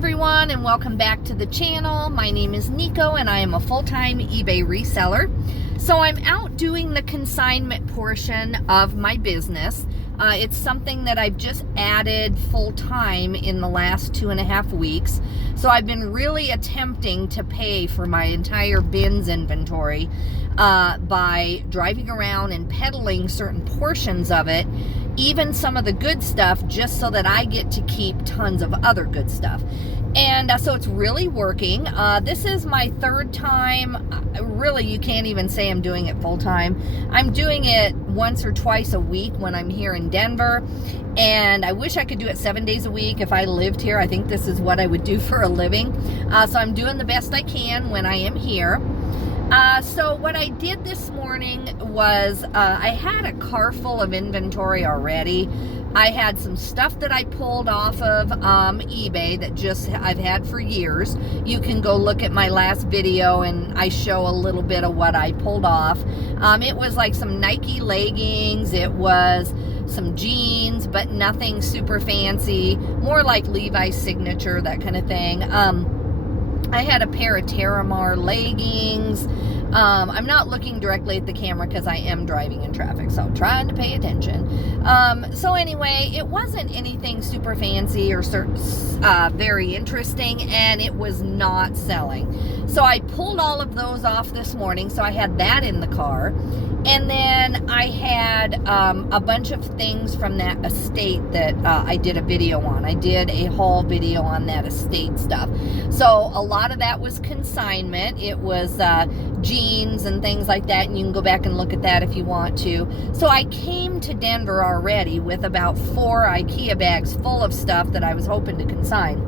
everyone, and welcome back to the channel. My name is Nico and I am a full-time eBay reseller. So I'm out doing the consignment portion of my business. It's something that I've just added full-time in the last 2.5 weeks. So I've been really attempting to pay for my entire bins inventory by driving around and peddling certain portions of it, even some of the good stuff, just so that I get to keep tons of other good stuff. And so it's really working. This is my third time. Really, you can't even say I'm doing it full time. I'm doing it once or twice a week when I'm here in Denver. And I wish I could do it 7 days a week if I lived here. I think this is what I would do for a living. So I'm doing the best I can when I am here. So what I did this morning was I had a car full of inventory already. I had some stuff that I pulled off of eBay that I've had for years. You can go look at my last video and I show a little bit of what I pulled off. It was like some Nike leggings, it was some jeans, but nothing super fancy, more like Levi's signature, that kind of thing. I had a pair of Terramar leggings. I'm not looking directly at the camera because I am driving in traffic, so I'm trying to pay attention. So anyway, it wasn't anything super fancy or very interesting, and it was not selling. So I pulled all of those off this morning, so I had that in the car. And then I had a bunch of things from that estate that I did a video on. I did a haul video on that estate stuff. So a lot of that was consignment. It was jeans and things like that, and you can go back and look at that if you want to. So I came to Denver already with about 4 IKEA bags full of stuff that I was hoping to consign.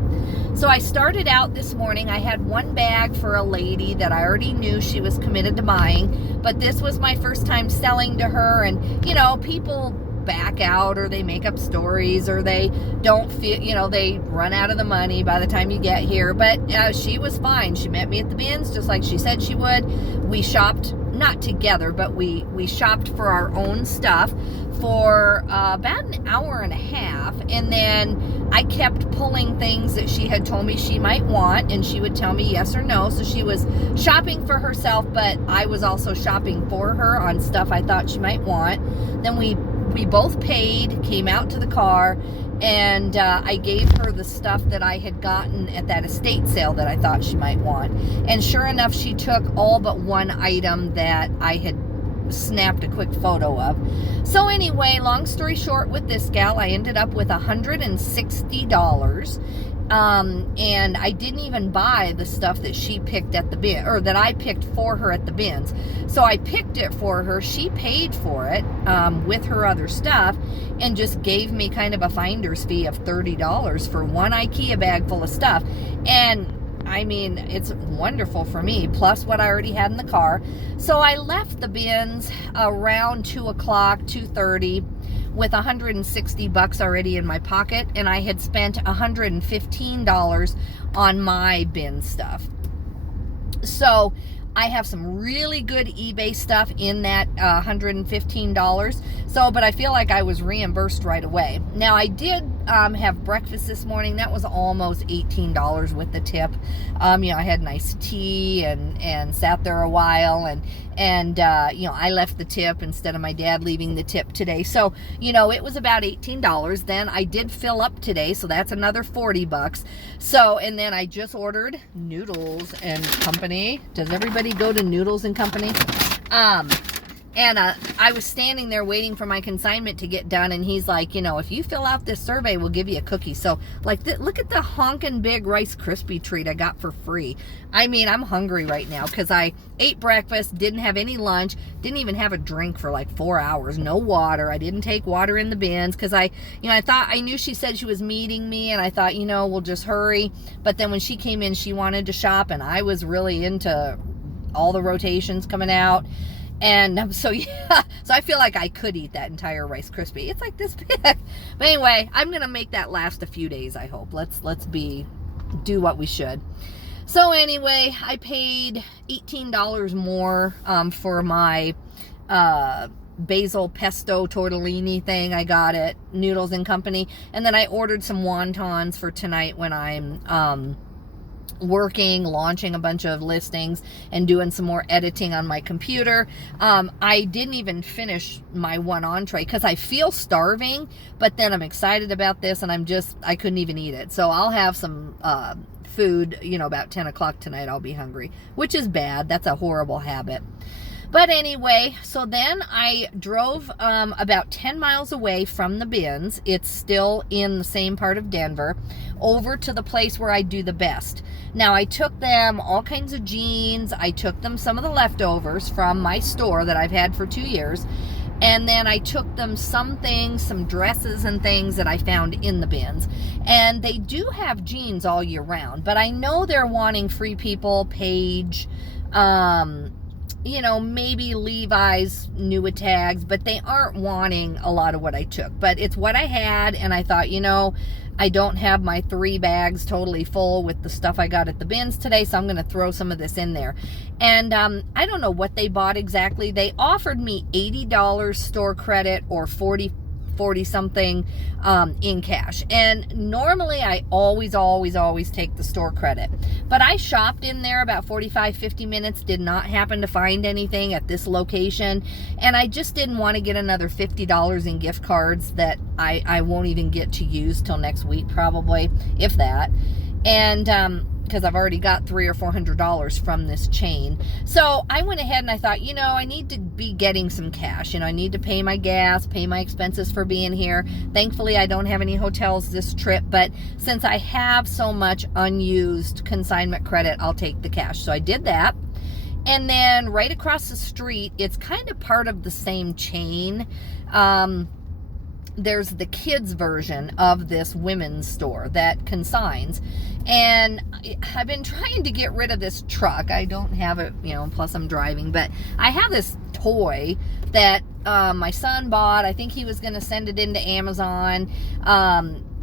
So I started out this morning. I had one bag for a lady that I already knew she was committed to buying, but this was my first time selling to her. And you know, people back out, or they make up stories, or they don't feel, you know, they run out of the money by the time you get here. But she was fine. She met me at the bins just like she said she would. We shopped, not together, but we shopped for our own stuff for about an hour and a half, and then I kept pulling things that she had told me she might want, and she would tell me yes or no. So she was shopping for herself, but I was also shopping for her on stuff I thought she might want. Then we both paid, came out to the car, and I gave her the stuff that I had gotten at that estate sale that I thought she might want. And sure enough, she took all but one item that I had snapped a quick photo of. So anyway, long story short, with this gal, I ended up with $160. And I didn't even buy the stuff that she picked at the bin, or that I picked for her at the bins. So I picked it for her. She paid for it with her other stuff, and just gave me kind of a finder's fee of $30 for one IKEA bag full of stuff. And I mean, it's wonderful for me, plus what I already had in the car. So I left the bins around 2 o'clock, 2:30, with $160 already in my pocket, and I had spent $115 on my bin stuff. So I have some really good eBay stuff in that $115. So, but I feel like I was reimbursed right away. Now, I did have breakfast this morning. That was almost $18 with the tip. You know, I had nice tea and sat there a while, and you know, I left the tip instead of my dad leaving the tip today. So, you know, it was about $18. Then I did fill up today, so that's another $40. So, and then I just ordered Noodles and Company. Does everybody go to Noodles and Company? And I was standing there waiting for my consignment to get done, and he's like, you know, if you fill out this survey, we'll give you a cookie. So, like, look at the honkin' big Rice Krispie treat I got for free. I mean, I'm hungry right now because I ate breakfast, didn't have any lunch, didn't even have a drink for like 4 hours, no water. I didn't take water in the bins because I knew she said she was meeting me, and I thought, you know, we'll just hurry. But then when she came in, she wanted to shop, and I was really into all the rotations coming out. And so, yeah, so I feel like I could eat that entire Rice Krispie. It's like this big. But anyway, I'm going to make that last a few days, I hope. Let's do what we should. So anyway, I paid $18 more for my basil pesto tortellini thing I got at Noodles and Company. And then I ordered some wontons for tonight when I'm working, launching a bunch of listings and doing some more editing on my computer. I didn't even finish my one entree because I feel starving, but then I'm excited about this and I couldn't even eat it. So I'll have some food, about 10 o'clock tonight. I'll be hungry, which is bad. That's a horrible habit. But anyway, so then I drove about 10 miles away from the bins. It's still in the same part of Denver, over to the place where I do the best. Now, I took them all kinds of jeans. I took them some of the leftovers from my store that I've had for 2 years. And then I took them some things, some dresses and things that I found in the bins. And they do have jeans all year round, but I know they're wanting Free People, Paige, maybe Levi's, new tags, but they aren't wanting a lot of what I took. But it's what I had, and I thought, I don't have my 3 bags totally full with the stuff I got at the bins today, so I'm going to throw some of this in there. And I don't know what they bought exactly. They offered me $80 store credit or 40 something in cash. And normally I always take the store credit. But I shopped in there about 45-50 minutes, did not happen to find anything at this location. And I just didn't want to get another $50 in gift cards that I won't even get to use till next week probably, if that. And because I've already got $300 or $400 from this chain. So I went ahead and I thought, I need to be getting some cash. I need to pay my gas, pay my expenses for being here. Thankfully, I don't have any hotels this trip, but since I have so much unused consignment credit, I'll take the cash. So I did that. And then right across the street, it's kind of part of the same chain. There's the kids version of this women's store that consigns. And I've been trying to get rid of this truck. I don't have it, plus I'm driving, but I have this toy that my son bought. I think he was going to send it into Amazon.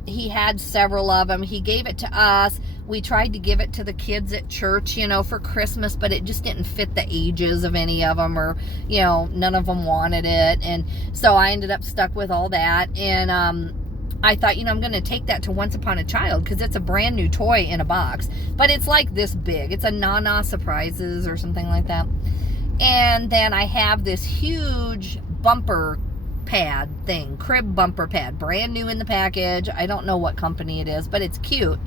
He had several of them. He gave it to us. We tried to give it to the kids at church, for Christmas, but it just didn't fit the ages of any of them, or, none of them wanted it. And so I ended up stuck with all that. And I thought, I'm going to take that to Once Upon a Child because it's a brand new toy in a box. But it's like this big. It's a Nana Surprises or something like that. And then I have this huge bumper pad thing, crib bumper pad, brand new in the package. I don't know what company it is, but it's cute.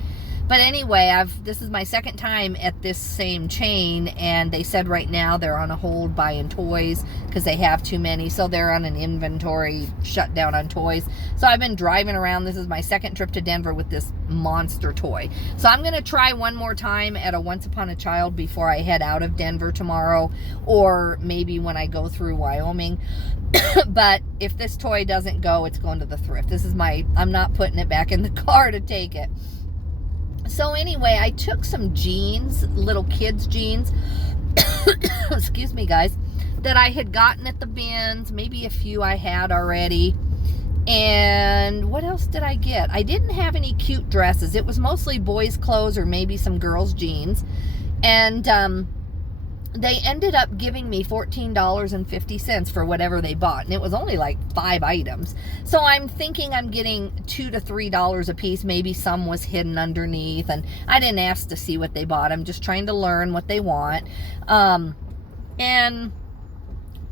But anyway, this is my second time at this same chain, and they said right now they're on a hold buying toys because they have too many, so they're on an inventory shutdown on toys. So I've been driving around. This is my second trip to Denver with this monster toy. So I'm going to try one more time at a Once Upon a Child before I head out of Denver tomorrow, or maybe when I go through Wyoming. But if this toy doesn't go, it's going to the thrift. I'm not putting it back in the car to take it. So anyway, I took some jeans, little kids jeans, excuse me guys, that I had gotten at the bins, maybe a few I had already. And what else did I get? I didn't have any cute dresses. It was mostly boys' clothes or maybe some girls' jeans. And they ended up giving me $14.50 for whatever they bought. And it was only like 5 items. So I'm thinking I'm getting $2 to $3 a piece. Maybe some was hidden underneath. And I didn't ask to see what they bought. I'm just trying to learn what they want. And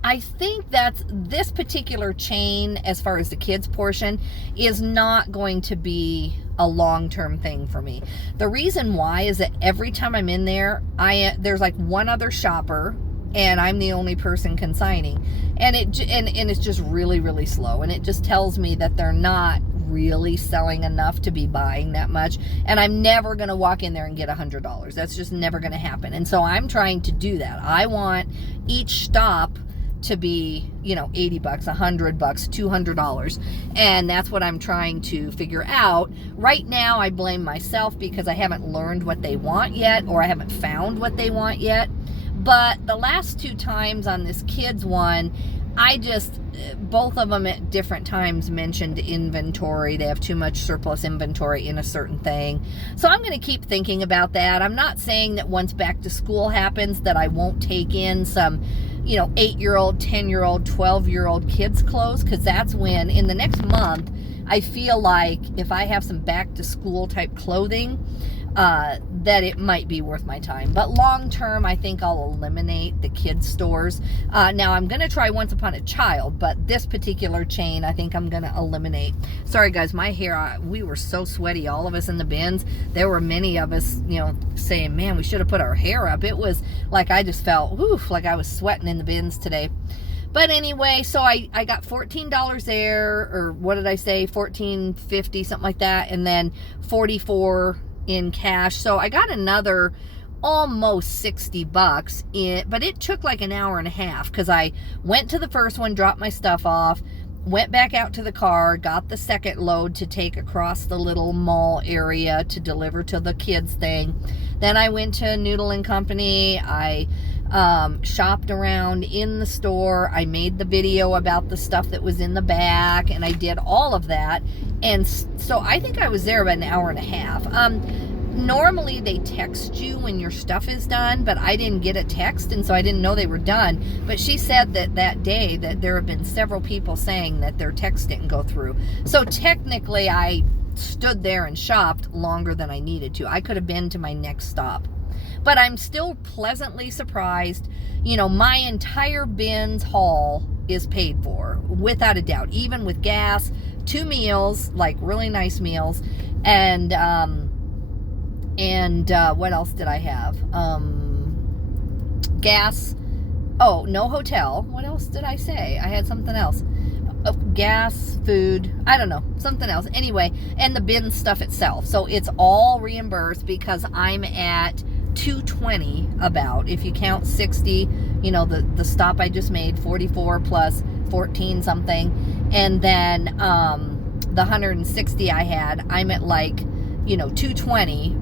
I think that this particular chain, as far as the kids portion, is not going to be a long-term thing for me. The reason why is that every time I'm in there, there's like one other shopper, and I'm the only person consigning, and it's just really, really slow, and it just tells me that they're not really selling enough to be buying that much, and I'm never going to walk in there and get $100. That's just never going to happen. And so I'm trying to do that. I want each stop to be, $80, $100, $200. And that's what I'm trying to figure out. Right now, I blame myself because I haven't learned what they want yet, or I haven't found what they want yet. But the last 2 times on this kids one, both of them at different times mentioned inventory. They have too much surplus inventory in a certain thing. So I'm going to keep thinking about that. I'm not saying that once back to school happens that I won't take in some, 8-year-old, 10-year-old, 12-year-old kids clothes, because that's when, in the next month, I feel like if I have some back to school type clothing, that it might be worth my time. But long term, I think I'll eliminate the kids stores. Now I'm going to try Once Upon a Child, but this particular chain I think I'm going to eliminate. Sorry guys, my hair, we were so sweaty, all of us in the bins. There were many of us, saying, man, we should have put our hair up. It was like I just felt, oof, like I was sweating in the bins today. But anyway, so I got $14 there, or what did I say, $14.50, something like that, and then $44 in cash. So I got another almost $60 in, but it took like an hour and a half, because I went to the first one, dropped my stuff off, went back out to the car, got the second load to take across the little mall area to deliver to the kids thing. Then I went to Noodle and Company. I shopped around in the store. I made the video about the stuff that was in the back, and I did all of that. And so I think I was there about an hour and a half. Normally they text you when your stuff is done, but I didn't get a text, and so I didn't know they were done. But she said that day that there have been several people saying that their text didn't go through. So technically I stood there and shopped longer than I needed to. I could have been to my next stop. But I'm still pleasantly surprised. My entire bins haul is paid for, without a doubt, even with gas, 2 meals, like really nice meals, and what else did I have? Gas. Oh, no hotel. What else did I say? I had something else. Gas, food, I don't know, something else. Anyway, and the bin stuff itself. So it's all reimbursed, because I'm at $220 about, if you count 60, the stop I just made, 44 plus 14 something, and then the 160 I had, I'm at like, $220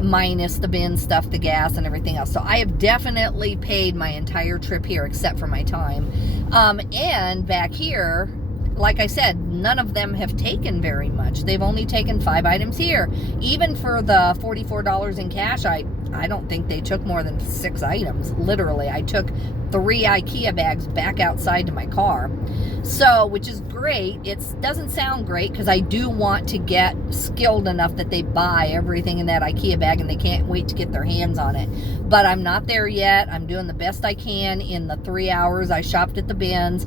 minus the bin stuff, the gas, and everything else. So I have definitely paid my entire trip here, except for my time. And back here, like I said, none of them have taken very much. They've only taken 5 items here. Even for the $44 in cash, I don't think they took more than 6 items. Literally, I took 3 IKEA bags back outside to my car. So, which is great. It doesn't sound great, because I do want to get skilled enough that they buy everything in that IKEA bag and they can't wait to get their hands on it. But I'm not there yet. I'm doing the best I can in the 3 hours I shopped at the bins.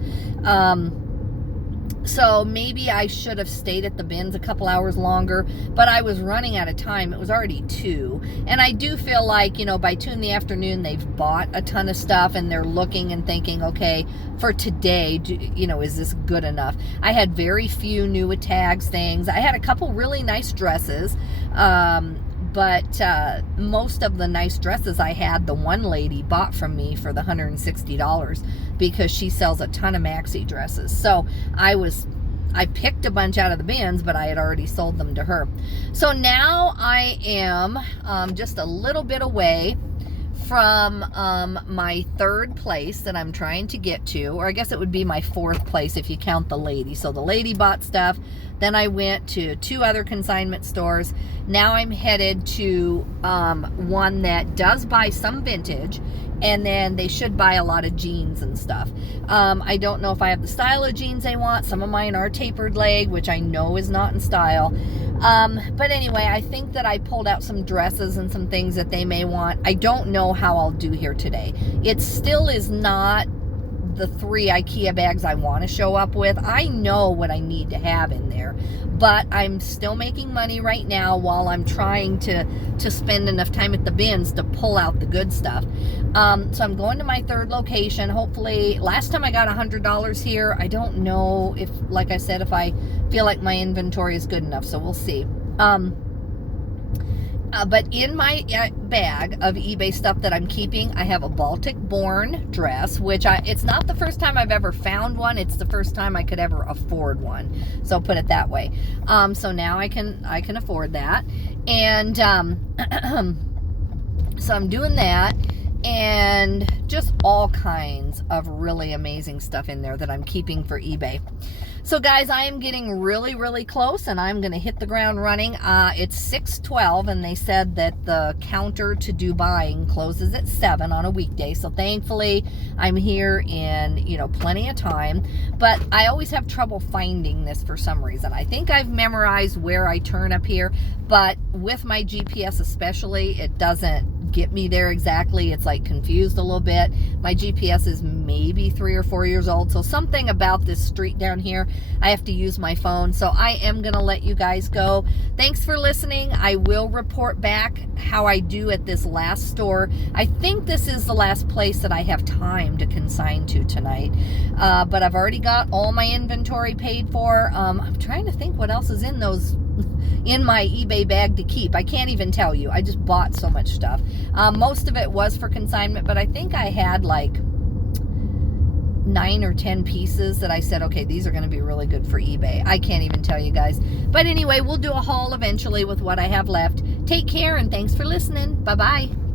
So maybe I should have stayed at the bins a couple hours longer, but I was running out of time. It was already 2. And I do feel like, by 2 in the afternoon, they've bought a ton of stuff and they're looking and thinking, okay, for today, is this good enough? I had very few new tags things. I had a couple really nice dresses. But most of the nice dresses I had, the one lady bought from me for the $160, because she sells a ton of maxi dresses. So I picked a bunch out of the bins, but I had already sold them to her. So now I am just a little bit away from my 3rd place that I'm trying to get to, or I guess it would be my 4th place if you count the lady. So the lady bought stuff. Then I went to 2 other consignment stores. Now I'm headed to one that does buy some vintage, and then they should buy a lot of jeans and stuff. I don't know if I have the style of jeans they want. Some of mine are tapered leg, which I know is not in style. But anyway, I think that I pulled out some dresses and some things that they may want. I don't know how I'll do here today. It still is not the 3 IKEA bags I want to show up with. I know what I need to have in there, but I'm still making money right now while I'm trying to spend enough time at the bins to pull out the good stuff. So I'm going to my 3rd location. Hopefully, last time I got $100 here. I don't know if, like I said, if I feel like my inventory is good enough, so we'll see. But in my bag of eBay stuff that I'm keeping, I have a Baltic-born dress, which it's not the first time I've ever found one. It's the first time I could ever afford one. So put it that way. So now I can afford that. And so I'm doing that. And just all kinds of really amazing stuff in there that I'm keeping for eBay. So guys, I am getting really, really close, and I'm going to hit the ground running. It's 6:12, and they said that the counter to do buying closes at 7 on a weekday. So thankfully, I'm here in, plenty of time. But I always have trouble finding this for some reason. I think I've memorized where I turn up here, but with my GPS especially, it doesn't get me there exactly. It's like confused a little bit. My GPS is maybe 3 or 4 years old, so something about this street down here, I have to use my phone. So I am gonna let you guys go. Thanks for listening. I will report back how I do at this last store. I think this is the last place that I have time to consign to tonight, but I've already got all my inventory paid for. I'm trying to think what else is in my eBay bag to keep. I can't even tell you. I just bought so much stuff. Most of it was for consignment, but I think I had like 9 or 10 pieces that I said, okay, these are going to be really good for eBay. I can't even tell you guys. But anyway, we'll do a haul eventually with what I have left. Take care, and thanks for listening. Bye-bye.